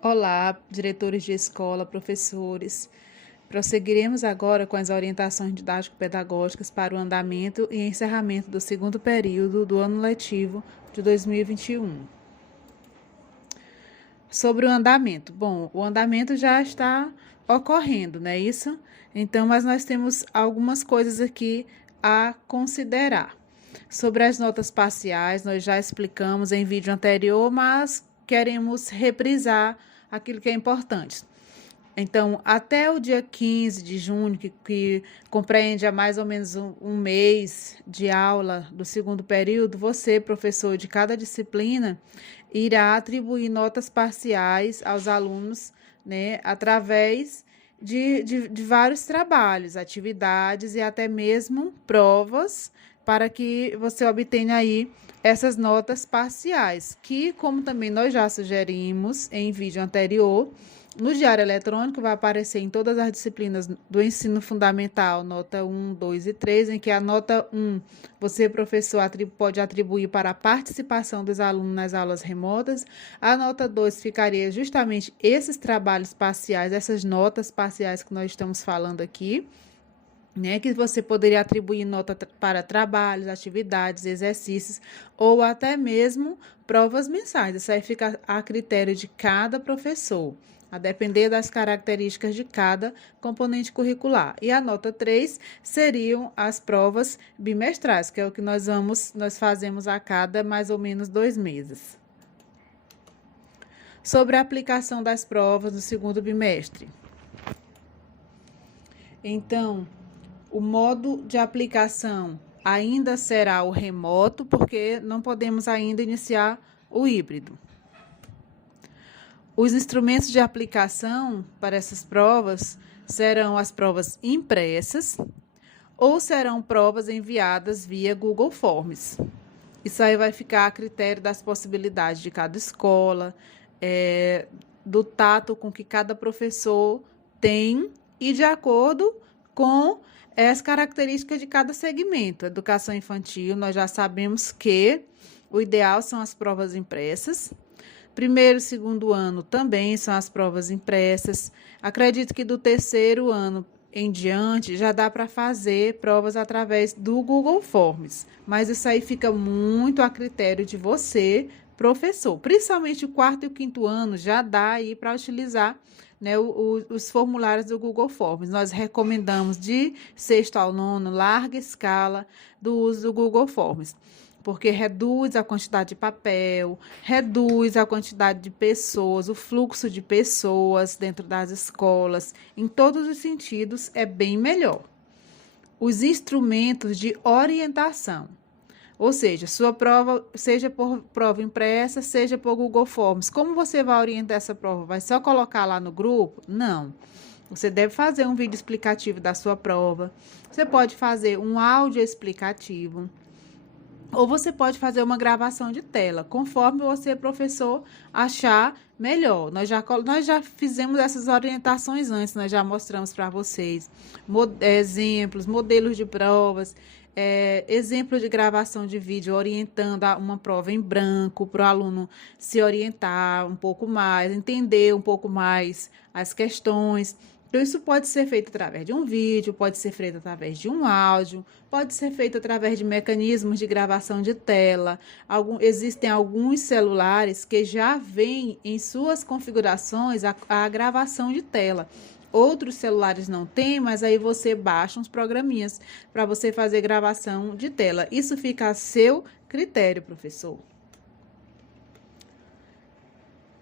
Olá, diretores de escola, professores. Prosseguiremos agora com as orientações didático-pedagógicas para o andamento e encerramento do segundo período do ano letivo de 2021. Sobre o andamento. Bom, o andamento já está ocorrendo, não é isso? Então, mas nós temos algumas coisas aqui a considerar. Sobre as notas parciais, nós já explicamos em vídeo anterior, mas queremos reprisar aquilo que é importante. Então, até o dia 15 de junho, que compreende a mais ou menos um mês de aula do segundo período, você, professor de cada disciplina, irá atribuir notas parciais aos alunos, né, através de vários trabalhos, atividades e até mesmo provas, para que você obtenha aí essas notas parciais, que, como também nós já sugerimos em vídeo anterior, no diário eletrônico vai aparecer em todas as disciplinas do ensino fundamental, nota 1, 2 e 3, em que a nota 1, você, professor, pode atribuir para a participação dos alunos nas aulas remotas. A nota 2 ficaria justamente esses trabalhos parciais, essas notas parciais que nós estamos falando aqui, né, que você poderia atribuir nota para trabalhos, atividades, exercícios ou até mesmo provas mensais. Isso aí fica a critério de cada professor, a depender das características de cada componente curricular. E a nota 3 seriam as provas bimestrais, que é o que nós fazemos a cada mais ou menos 2 meses. Sobre a aplicação das provas no segundo bimestre. Então, o modo de aplicação ainda será o remoto, porque não podemos ainda iniciar o híbrido. Os instrumentos de aplicação para essas provas serão as provas impressas ou serão provas enviadas via Google Forms. Isso aí vai ficar a critério das possibilidades de cada escola, do tato com que cada professor tem e de acordo com as características de cada segmento. Educação infantil, nós já sabemos que o ideal são as provas impressas. Primeiro e segundo ano também são as provas impressas. Acredito que do terceiro ano em diante já dá para fazer provas através do Google Forms, mas isso aí fica muito a critério de você, professor. Principalmente o quarto e o quinto ano já dá aí para utilizar, né, os formulários do Google Forms. Nós recomendamos de sexto ao nono, larga escala do uso do Google Forms, porque reduz a quantidade de papel, reduz a quantidade de pessoas, o fluxo de pessoas dentro das escolas, em todos os sentidos é bem melhor. Os instrumentos de orientação, ou seja, sua prova, seja por prova impressa, seja por Google Forms. Como você vai orientar essa prova? Vai só colocar lá no grupo? Não. Você deve fazer um vídeo explicativo da sua prova. Você pode fazer um áudio explicativo. Ou você pode fazer uma gravação de tela, conforme você, professor, achar melhor. Nós já fizemos essas orientações antes, nós já mostramos para vocês exemplos, modelos de provas, exemplo de gravação de vídeo orientando uma prova em branco para o aluno se orientar um pouco mais, entender um pouco mais as questões. Então, isso pode ser feito através de um vídeo, pode ser feito através de um áudio, pode ser feito através de mecanismos de gravação de tela. Existem alguns celulares que já vêm em suas configurações a gravação de tela. Outros celulares não têm, mas aí você baixa uns programinhas para você fazer gravação de tela. Isso fica a seu critério, professor.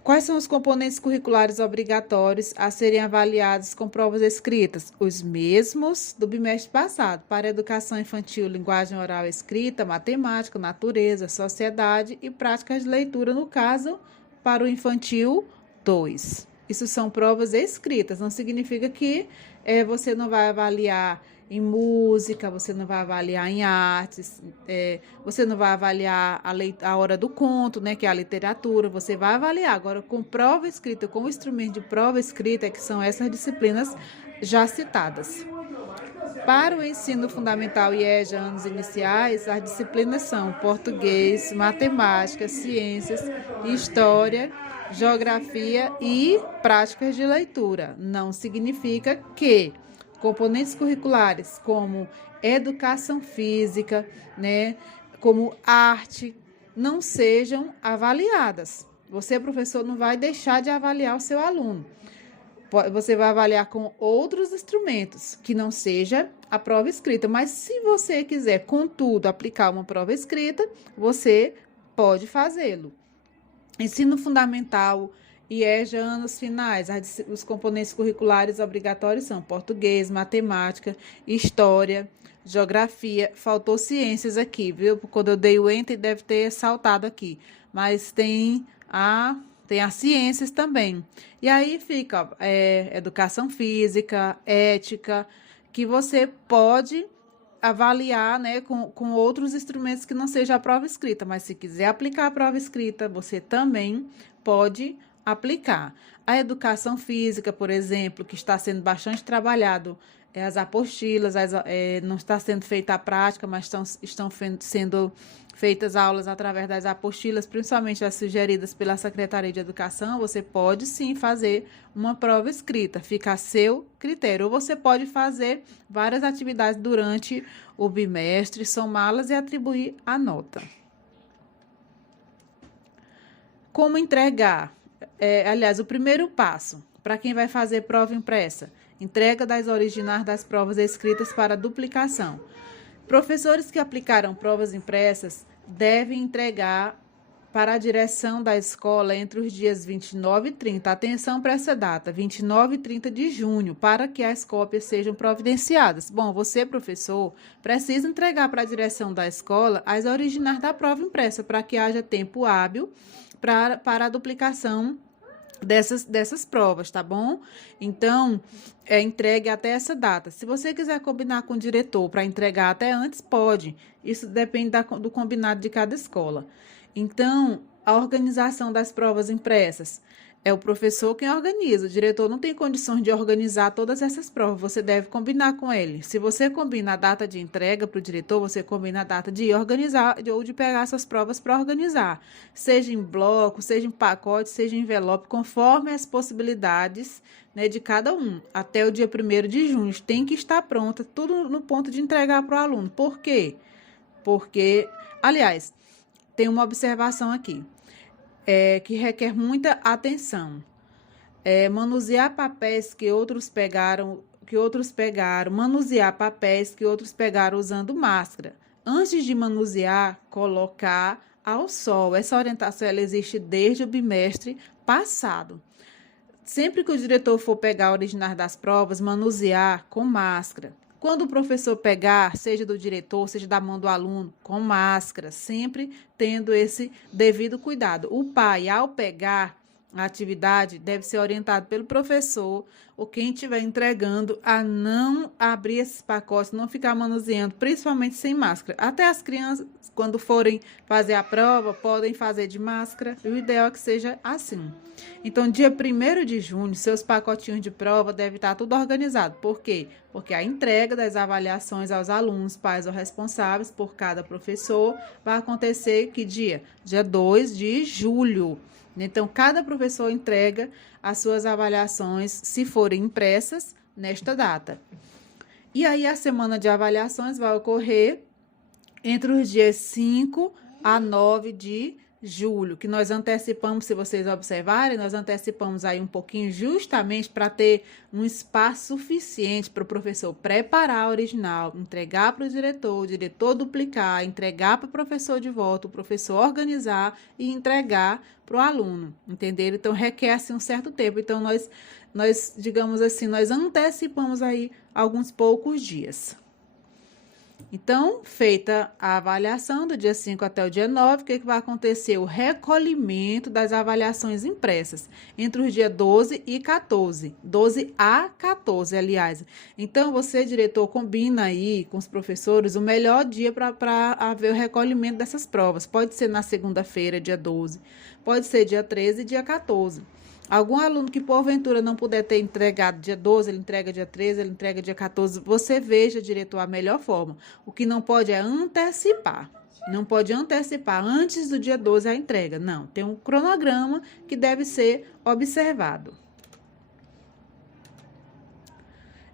Quais são os componentes curriculares obrigatórios a serem avaliados com provas escritas? Os mesmos do bimestre passado, para educação infantil, linguagem oral e escrita, matemática, natureza, sociedade e práticas de leitura, no caso, para o infantil 2. Isso são provas escritas, não significa que você não vai avaliar em música, você não vai avaliar em artes, você não vai avaliar a hora do conto, né, que é a literatura, você vai avaliar. Agora, com prova escrita, com o instrumento de prova escrita, que são essas disciplinas já citadas. Para o ensino fundamental e EJA, anos iniciais, as disciplinas são português, matemática, ciências, história geografia e práticas de leitura. Não significa que componentes curriculares como educação física, né, como arte, não sejam avaliadas. Você, professor, não vai deixar de avaliar o seu aluno. Você vai avaliar com outros instrumentos, que não seja a prova escrita. Mas se você quiser, contudo, aplicar uma prova escrita, você pode fazê-lo. Ensino fundamental e EJA anos finais. Os componentes curriculares obrigatórios são português, matemática, história, geografia. Faltou ciências aqui, viu? Quando eu dei o enter, deve ter saltado aqui. Mas tem as ciências também. E aí fica educação física, ética, que você pode avaliar, né, com outros instrumentos que não seja a prova escrita, mas se quiser aplicar a prova escrita, você também pode aplicar. A educação física, por exemplo, que está sendo bastante trabalhado, as apostilas, não está sendo feita a prática, mas estão sendo feitas aulas através das apostilas, principalmente as sugeridas pela Secretaria de Educação. Você pode sim fazer uma prova escrita, fica a seu critério. Ou você pode fazer várias atividades durante o bimestre, somá-las e atribuir a nota. Como entregar? Aliás, o primeiro passo para quem vai fazer prova impressa: entrega das originais das provas escritas para duplicação. Professores que aplicaram provas impressas devem entregar para a direção da escola entre os dias 29 e 30. Atenção para essa data, 29 e 30 de junho, para que as cópias sejam providenciadas. Bom, você, professor, precisa entregar para a direção da escola as originais da prova impressa, para que haja tempo hábil para a duplicação dessas provas, tá bom? Então, entregue até essa data. Se você quiser combinar com o diretor para entregar até antes, pode. Isso depende do combinado de cada escola. Então, a organização das provas impressas é o professor quem organiza. O diretor não tem condições de organizar todas essas provas. Você deve combinar com ele. Se você combina a data de entrega para o diretor, você combina a data de organizar ou de pegar essas provas para organizar. Seja em bloco, seja em pacote, seja em envelope, conforme as possibilidades, né, de cada um. Até o dia 1º de junho tem que estar pronta, tudo no ponto de entregar para o aluno. Por quê? Porque, aliás, tem uma observação aqui. Que requer muita atenção. Manusear papéis que outros pegaram, manusear papéis que outros pegaram usando máscara. Antes de manusear, colocar ao sol. Essa orientação ela existe desde o bimestre passado. Sempre que o diretor for pegar originais das provas, manusear com máscara. Quando o professor pegar, seja do diretor, seja da mão do aluno, com máscara, sempre tendo esse devido cuidado. O pai, ao pegar a atividade, deve ser orientado pelo professor ou quem estiver entregando a não abrir esses pacotes, não ficar manuseando, principalmente sem máscara. Até as crianças, quando forem fazer a prova, podem fazer de máscara. O ideal é que seja assim. Então, dia 1º de junho, seus pacotinhos de prova devem estar tudo organizado. Por quê? Porque a entrega das avaliações aos alunos, pais ou responsáveis por cada professor vai acontecer que dia? Dia 2 de julho. Então, cada professor entrega as suas avaliações, se forem impressas, nesta data. E aí, a semana de avaliações vai ocorrer entre os dias 5 a 9 de julho, que nós antecipamos, se vocês observarem, nós antecipamos aí um pouquinho justamente para ter um espaço suficiente para o professor preparar a original, entregar para o diretor duplicar, entregar para o professor de volta, o professor organizar e entregar para o aluno, entenderam? Então, requer assim, um certo tempo. Então, nós, digamos assim, nós antecipamos aí alguns poucos dias. Então, feita a avaliação do dia 5 até o dia 9, o que vai acontecer? O recolhimento das avaliações impressas entre os dias 12 e 14. 12 a 14, aliás. Então, você, diretor, combina aí com os professores o melhor dia para haver o recolhimento dessas provas. Pode ser na segunda-feira, dia 12. Pode ser dia 13 e dia 14. Algum aluno que, porventura, não puder ter entregado dia 12, ele entrega dia 13, ele entrega dia 14. Você veja, diretor, a melhor forma. O que não pode é antecipar. Não pode antecipar antes do dia 12 a entrega. Não, tem um cronograma que deve ser observado.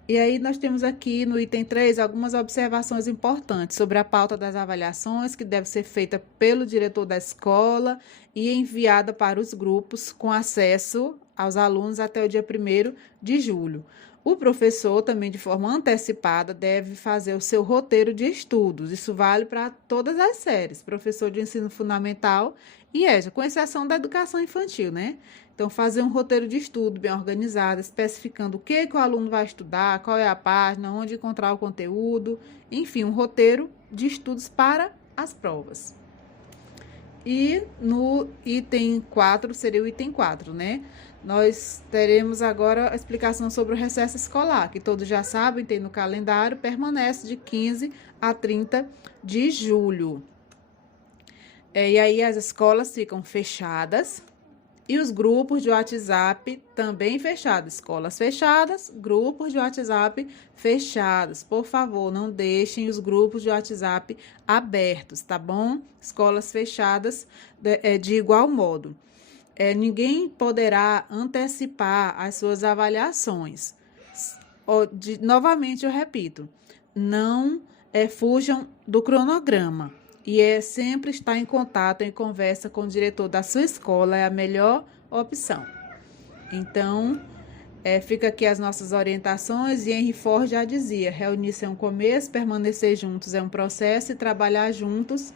E aí, nós temos aqui no item 3 algumas observações importantes sobre a pauta das avaliações, que deve ser feita pelo diretor da escola e enviada para os grupos com acesso aos alunos até o dia 1º de julho. O professor, também de forma antecipada, deve fazer o seu roteiro de estudos. Isso vale para todas as séries, professor de ensino fundamental e EJA, com exceção da educação infantil, né? Então, fazer um roteiro de estudo bem organizado, especificando o que o aluno vai estudar, qual é a página, onde encontrar o conteúdo, enfim, um roteiro de estudos para as provas. E no item 4, seria o item 4, né? Nós teremos agora a explicação sobre o recesso escolar, que todos já sabem, tem no calendário, permanece de 15 a 30 de julho. E aí as escolas ficam fechadas e os grupos de WhatsApp também fechados. Escolas fechadas, grupos de WhatsApp fechados. Por favor, não deixem os grupos de WhatsApp abertos, tá bom? Escolas fechadas de igual modo. Ninguém poderá antecipar as suas avaliações. Novamente, eu repito, não fujam do cronograma. E sempre estar em contato, em conversa com o diretor da sua escola é a melhor opção. Então, fica aqui as nossas orientações, e Henry Ford já dizia, reunir-se é um começo, permanecer juntos é um processo e trabalhar juntos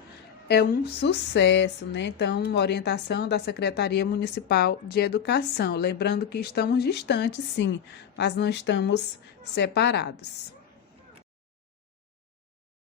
é um sucesso, né? Então, uma orientação da Secretaria Municipal de Educação. Lembrando que estamos distantes, sim, mas não estamos separados.